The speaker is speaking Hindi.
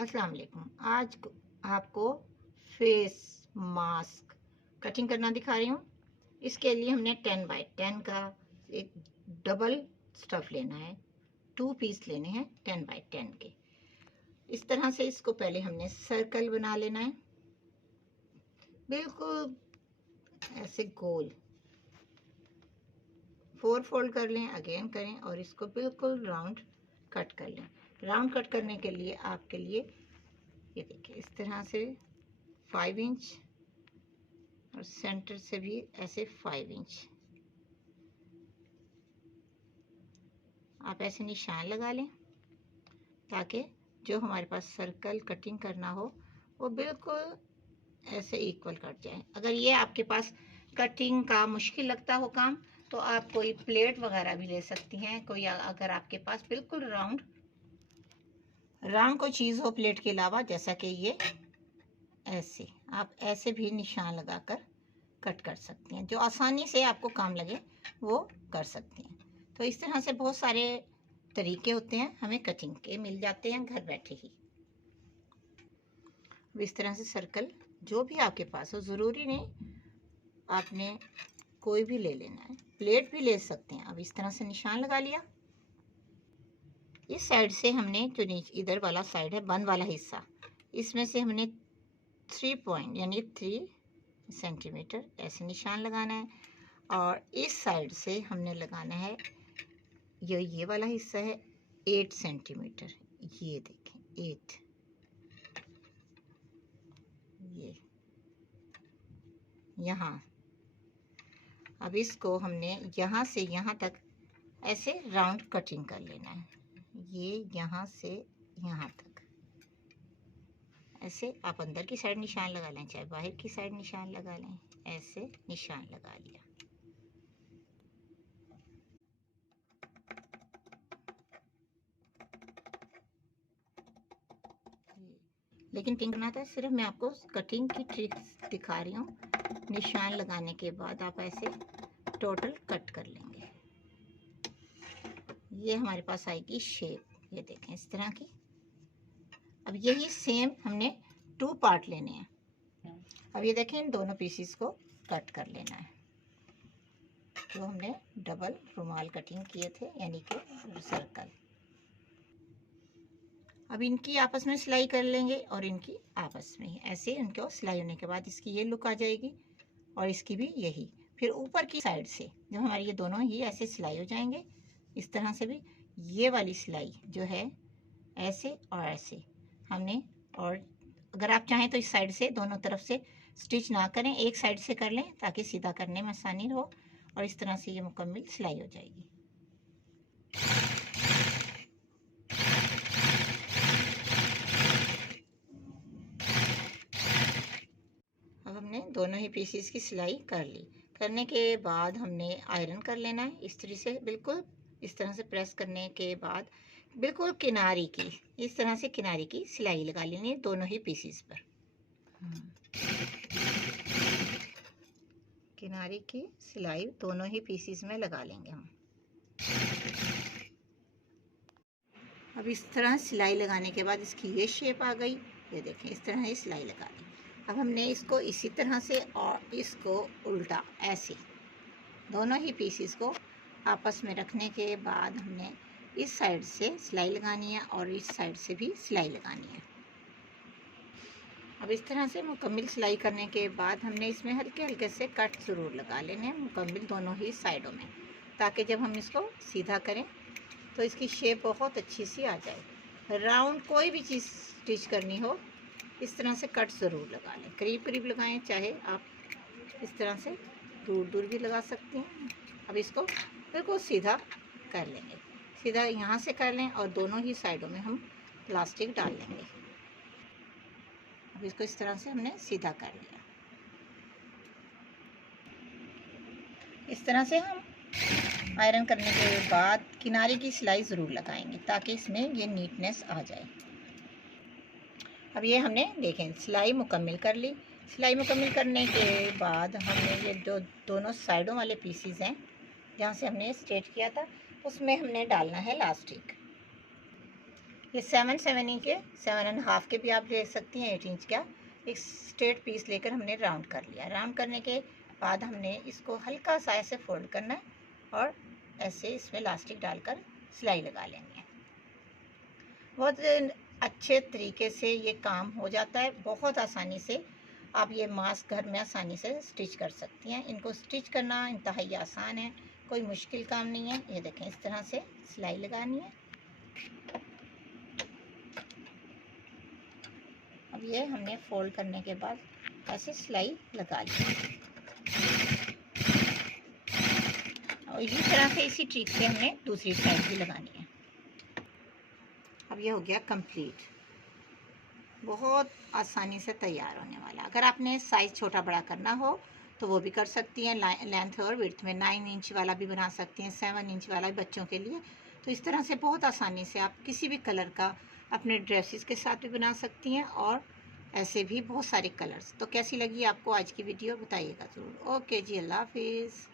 अस्सलाम वालेकुम। आज आपको फेस मास्क कटिंग करना दिखा रही हूँ। इसके लिए हमने 10 बाई 10 का एक डबल स्टफ लेना है। 2 पीस लेने हैं 10 बाई 10 के। इस तरह से इसको पहले हमने सर्कल बना लेना है, बिल्कुल ऐसे गोल। 4 फोल्ड कर लें, अगेन करें और इसको बिल्कुल राउंड कट कर लें। राउंड कट करने के लिए आपके लिए ये देखिए इस तरह से 5 इंच और सेंटर से भी ऐसे 5 इंच आप ऐसे निशान लगा लें, ताकि जो हमारे पास सर्कल कटिंग करना हो वो बिल्कुल ऐसे इक्वल कट जाए। अगर ये आपके पास कटिंग का मुश्किल लगता हो काम, तो आप कोई प्लेट वगैरह भी ले सकती हैं। कोई अगर आपके पास बिल्कुल राउंड कोई चीज़ हो प्लेट के अलावा, जैसा कि ये ऐसे आप ऐसे भी निशान लगाकर कट कर सकती हैं। जो आसानी से आपको काम लगे वो कर सकती हैं। तो इस तरह से बहुत सारे तरीके होते हैं, हमें कटिंग के मिल जाते हैं घर बैठे ही। इस तरह से सर्कल जो भी आपके पास हो, ज़रूरी नहीं आपने कोई भी ले लेना है, प्लेट भी ले सकते हैं। अब इस तरह से निशान लगा लिया। इस साइड से हमने जो नीचे इधर वाला साइड है, बंद वाला हिस्सा, इसमें से हमने 3 पॉइंट यानी 3 सेंटीमीटर ऐसे निशान लगाना है। और इस साइड से हमने लगाना है, ये वाला हिस्सा है 8 सेंटीमीटर। ये देखें 8, ये यहाँ। अब इसको हमने यहाँ से यहाँ तक ऐसे राउंड कटिंग कर लेना है। ये यहाँ से यहाँ तक ऐसे आप अंदर की साइड निशान लगा लें, चाहे बाहर की साइड निशान लगा लें। ऐसे निशान लगा लिया। लेकिन टिंग करना था, सिर्फ मैं आपको कटिंग की ट्रिक्स दिखा रही हूँ। निशान लगाने के बाद आप ऐसे टोटल कट कर लेंगे। ये हमारे पास आएगी शेप, ये देखें इस तरह की। अब यही सेम हमने 2 पार्ट लेने हैं। अब ये देखें इन दोनों पीसीस को कट कर लेना है, जो हमने डबल रुमाल कटिंग किए थे, यानी कि सर्कल। अब इनकी आपस में सिलाई कर लेंगे और इनकी आपस में ही ऐसे इनको सिलाई होने के बाद इसकी ये लुक आ जाएगी और इसकी भी यही। फिर ऊपर की साइड से जब हमारी ये दोनों ही ऐसे सिलाई हो जाएंगे, इस तरह से भी ये वाली सिलाई जो है ऐसे और ऐसे हमने। और अगर आप चाहें तो इस साइड से दोनों तरफ से स्टिच ना करें, एक साइड से कर लें ताकि सीधा करने में आसानी हो। और इस तरह से ये मुकम्मल सिलाई हो जाएगी। अब हमने दोनों ही पीसीस की सिलाई कर ली। करने के बाद हमने आयरन कर लेना है। इस तरह से बिल्कुल इस तरह से प्रेस करने के बाद बिल्कुल किनारे की इस तरह से किनारे की सिलाई लगा लेनी है दोनों ही पीसीस पर। किनारे की सिलाई दोनों ही पीसीस में लगा लेंगे हम। अब इस तरह सिलाई लगाने के बाद इसकी ये शेप आ गई, ये देखें इस तरह ये सिलाई लगा दी। अब हमने इसको इसी तरह से और इसको उल्टा ऐसे दोनों ही पीसीस को आपस में रखने के बाद हमने इस साइड से सिलाई लगानी है और इस साइड से भी सिलाई लगानी है। अब इस तरह से मुकम्मल सिलाई करने के बाद हमने इसमें हल्के हल्के से कट ज़रूर लगा लेने हैं मुकम्मल दोनों ही साइडों में, ताकि जब हम इसको सीधा करें तो इसकी शेप बहुत अच्छी सी आ जाए। राउंड कोई भी चीज़ स्टिच करनी हो, इस तरह से कट ज़रूर लगा लें। करीब करीब लगाएं, चाहे आप इस तरह से दूर दूर भी लगा सकती हैं। अब इसको बिल्कुल सीधा कर लेंगे, सीधा यहाँ से कर लें और दोनों ही साइडों में हम प्लास्टिक डाल लेंगे। अब इसको इस तरह से हमने सीधा कर लिया। इस तरह से हम आयरन करने के बाद किनारे की सिलाई ज़रूर लगाएंगे ताकि इसमें ये नीटनेस आ जाए। अब ये हमने देखें सिलाई मुकम्मल कर ली। सिलाई मुकम्मल करने के बाद हमने ये जो दोनों साइडों वाले पीसीज हैं जहाँ से हमने स्ट्रेट किया था, उसमें हमने डालना है इलास्टिक। ये 7 इंच के 7.5 के भी आप ले सकती हैं, 8 इंच का एक स्ट्रेट पीस लेकर हमने राउंड कर लिया। राउंड करने के बाद हमने इसको हल्का सा ऐसे फोल्ड करना है और ऐसे इसमें इलास्टिक डालकर सिलाई लगा लेंगे। बहुत अच्छे तरीके से ये काम हो जाता है, बहुत आसानी से आप ये मास्क घर में आसानी से स्टिच कर सकती हैं। इनको स्टिच करना इंतहाई आसान है, कोई मुश्किल काम नहीं है। ये देखें, इस तरह से सिलाई लगानी है। अब ये हमने फोल्ड करने के बाद ऐसे सिलाई लगा ली और इसी तरह से इसी ट्रिक से हमने दूसरी साइड भी लगानी है। अब ये हो गया कंप्लीट, बहुत आसानी से तैयार होने वाला। अगर आपने साइज़ छोटा बड़ा करना हो तो वो भी कर सकती हैं। लेंथ और विड्थ में 9 इंच वाला भी बना सकती हैं, 7 इंच वाला बच्चों के लिए। तो इस तरह से बहुत आसानी से आप किसी भी कलर का अपने ड्रेसेस के साथ भी बना सकती हैं और ऐसे भी बहुत सारे कलर्स। तो कैसी लगी आपको आज की वीडियो बताइएगा ज़रूर। ओके जी, अल्लाह हाफिज़।